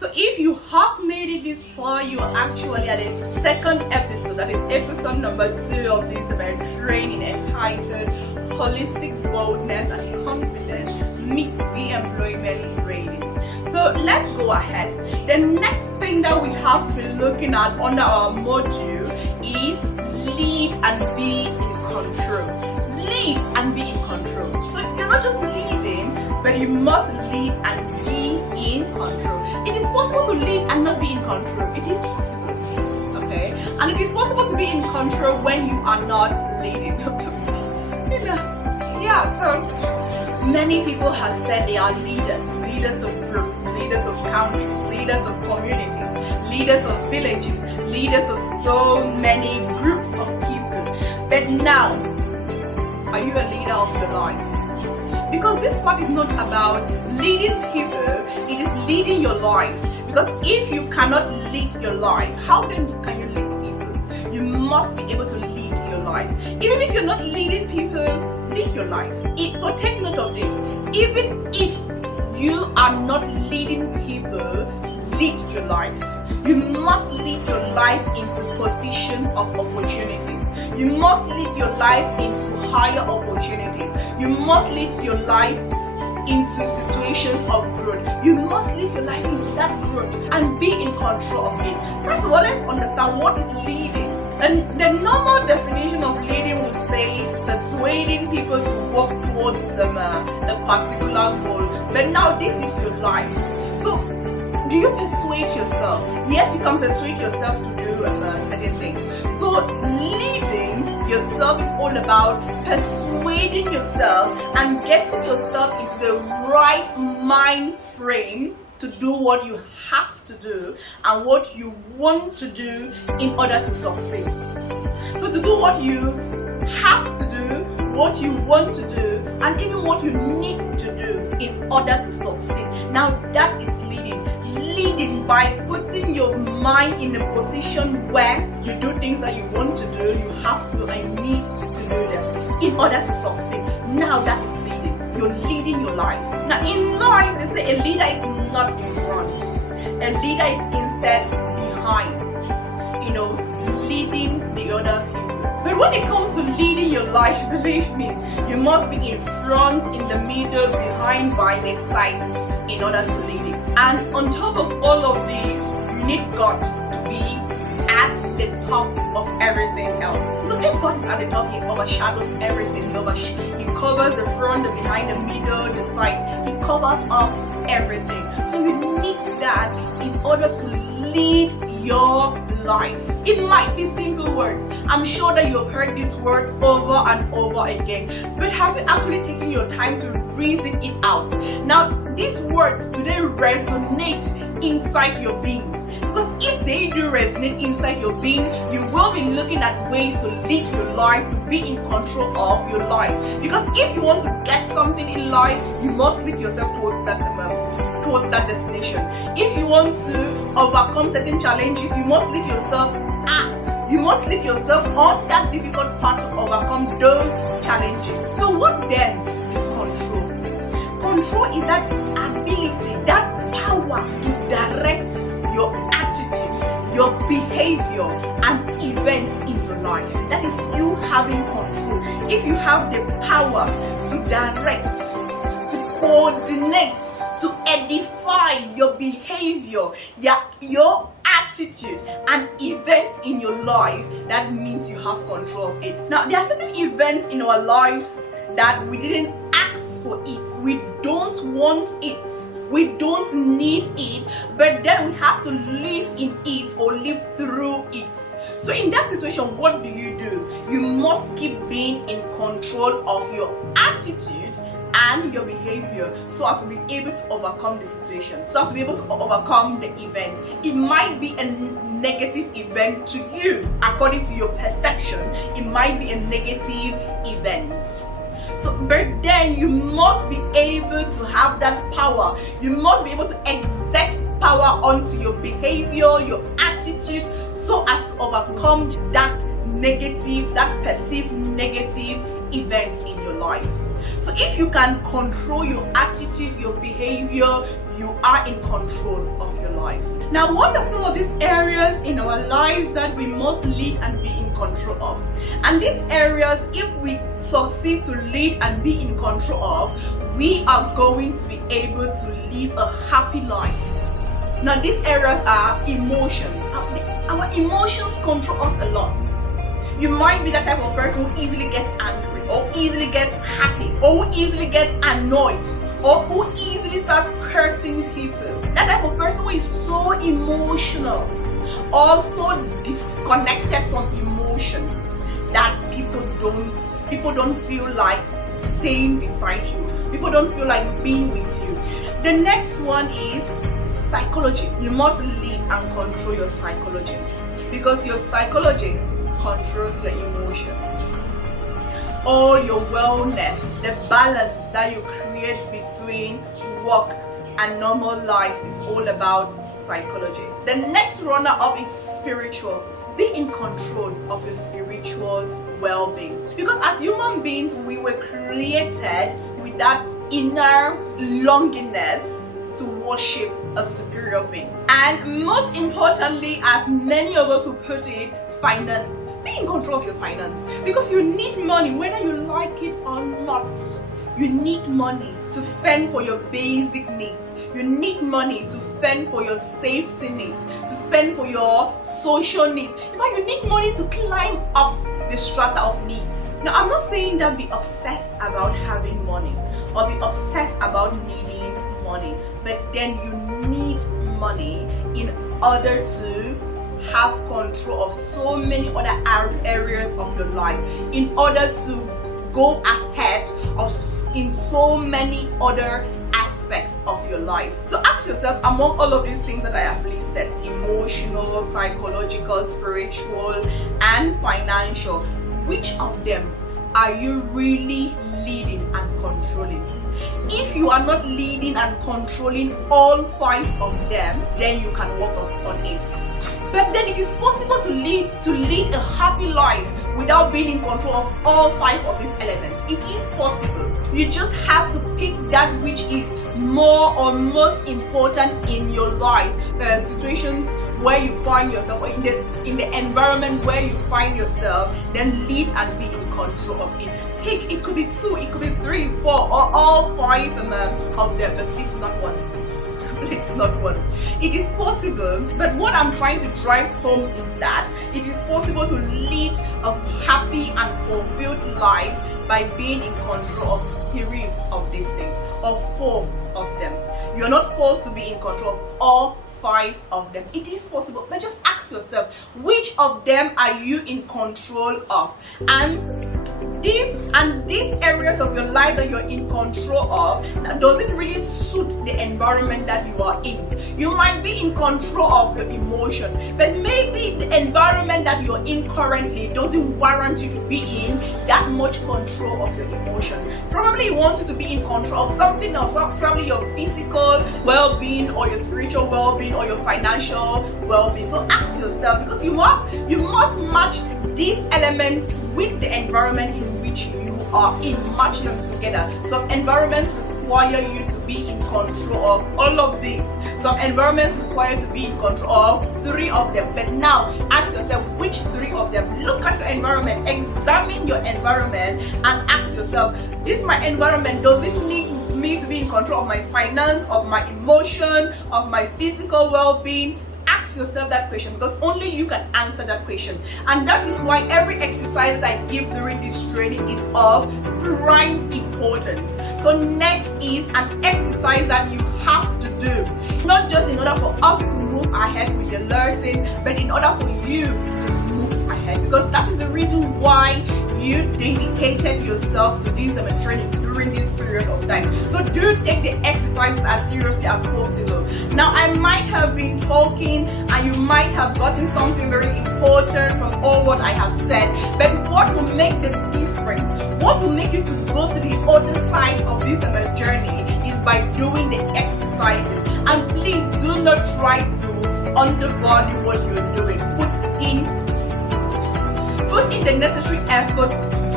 So if you have made it this far, you are actually at the second episode, that is episode number 2 of this training entitled Holistic Boldness and Confidence Meets the Employment Training. So let's go ahead. The next thing that we have to be looking at under our module is lead and be in control. Lead and be in control. So you're not just leading, but you must lead and be in control. It is possible to lead and not be in control. It is possible. Okay? And it is possible to be in control when you are not leading. Yeah, so many people have said they are leaders of groups, leaders of countries, leaders of communities, leaders of villages, leaders of so many groups of people. But now, are you a leader of your life? Because this part is not about leading people, it is leading your life. Because if you cannot lead your life, how then can you lead people? You must be able to lead your life. Even if you're not leading people, lead your life. So take note of this. Even if you are not leading people, lead your life. You must lead your life into positions of opportunities. You must lead your life into higher opportunities. You must lead your life into situations of growth. You must lead your life into that growth and be in control of it. First of all, let's understand what is leading. And the normal definition of leading will say persuading people to work towards a particular goal. But now this is your life. So do you persuade yourself? Yes, you can persuade yourself to do certain things. So leading yourself is all about persuading yourself and getting yourself into the right mind frame to do what you have to do and what you want to do in order to succeed. So to do what you have to do, what you want to do, and even what you need to do in order to succeed. Now that is leading. Leading by putting your mind in a position where you do things that you want to do, you have to do, and you need to do them in order to succeed. Now that is leading. You're leading your life. Now in life, they say a leader is not in front. A leader is instead behind. Leading the other people. But when it comes to leading your life, believe me, you must be in front, in the middle, behind, by the side in order to lead it. And on top of all of these, you need God to be at the top of everything else. Because if God is at the top, He overshadows everything. He covers the front, the behind, the middle, the side. He covers up everything. So you need that in order to lead your life. It might be simple words. I'm sure that you have heard these words over and over again. But have you actually taken your time to reason it out? Now, these words, do they resonate inside your being? Because if they do resonate inside your being, you will be looking at ways to lead your life, to be in control of your life. Because if you want to get something in life, you must lead yourself towards that destination. If you want to overcome certain challenges, you must lead yourself on that difficult path to overcome those challenges. So what then is control? Control is that ability, that power to direct your attitude, your behavior, and events in your life. That is you having control. If you have the power to direct, to coordinate, to edify your behavior, your attitude and events in your life, that means you have control of it. Now, there are certain events in our lives that we didn't ask for it. We don't want it. We don't need it, but then we have to live in it or live through it. So in that situation, what do? You must keep being in control of your attitude and your behavior so as to be able to overcome the situation, so as to be able to overcome the event. It might be a negative event to you according to your perception. It might be a negative event. So, but then you must be able to have that power. You must be able to exert power onto your behavior, your attitude, so as to overcome that perceived negative event in your life. So if you can control your attitude, your behavior, you are in control of your life. Now, what are some of these areas in our lives that we must lead and be in control of? And these areas, if we succeed to lead and be in control of, we are going to be able to live a happy life. Now, these areas are emotions. Our emotions control us a lot. You might be that type of person who easily gets angry, or easily gets happy, or who easily gets annoyed, or who easily starts cursing people. That type of person who is so emotional, also disconnected from emotion, that people don't feel like staying beside you. People don't feel like being with you. The next one is psychology. You must lead and control your psychology, because your psychology controls your emotion. All your wellness, the balance that you create between work and normal life is all about psychology. The next runner up is spiritual. Be in control of your spiritual well-being, because as human beings we were created with that inner longingness to worship a superior being. And most importantly, as many of us who put it, finance. Be in control of your finance, because you need money whether you like it or not. You need money to fend for your basic needs. You need money to fend for your safety needs, to spend for your social needs. In fact, you need money to climb up the strata of needs. Now, I'm not saying that be obsessed about having money or be obsessed about needing money, but then you need money in order to have control of so many other areas of your life, in order to go ahead of in so many other aspects of your life. So ask yourself, among all of these things that I have listed, emotional, psychological, spiritual, and financial, which of them are you really leading and controlling? If you are not leading and controlling all 5 of them, then you can work on it. But then it is possible to lead a happy life without being in control of all 5 of these elements. It is possible. You just have to pick that which is more or most important in your life. There are situations where you find yourself, or in the environment where you find yourself, then lead and be in control of it. Pick, it could be 2, it could be 3, 4, or all 5 of them, but please not one. It's not one. It is possible, but what I'm trying to drive home is that it is possible to lead a happy and fulfilled life by being in control of 3 of these things, or 4 of them. You're not forced to be in control of all 5 of them. It is possible, but just ask yourself, which of them are you in control of? And these areas of your life that you're in control of, that doesn't really suit the environment that you are in. You might be in control of your emotion, but maybe the environment that you're in currently doesn't warrant you to be in that much control of your emotion. Probably it wants you to be in control of something else, probably your physical well-being, or your spiritual well-being, or your financial well-being. So ask yourself, because you must match these elements with the environment in which you are in. Match them together. Some environments require you to be in control of all of these. Some environments require you to be in control of 3 of them. But now ask yourself, which 3 of them? Look at your environment, examine your environment, and ask yourself, this my environment doesn't need me to be in control of my finance, of my emotion, of my physical well-being. Ask yourself that question, because only you can answer that question. And that is why every exercise that I give during this training is of prime importance. So next is an exercise that you have to do, not just in order for us to move ahead with the lesson, but in order for you to move ahead, because that is the reason why you dedicated yourself to this training during this period of time. So do take the exercises as seriously as possible. Now, I might have been talking and you might have gotten something very important from all what I have said, but what will make the difference, what will make you to go to the other side of this journey, is by doing the exercises. And please do not try to undervalue what you're doing. Put in the necessary effort to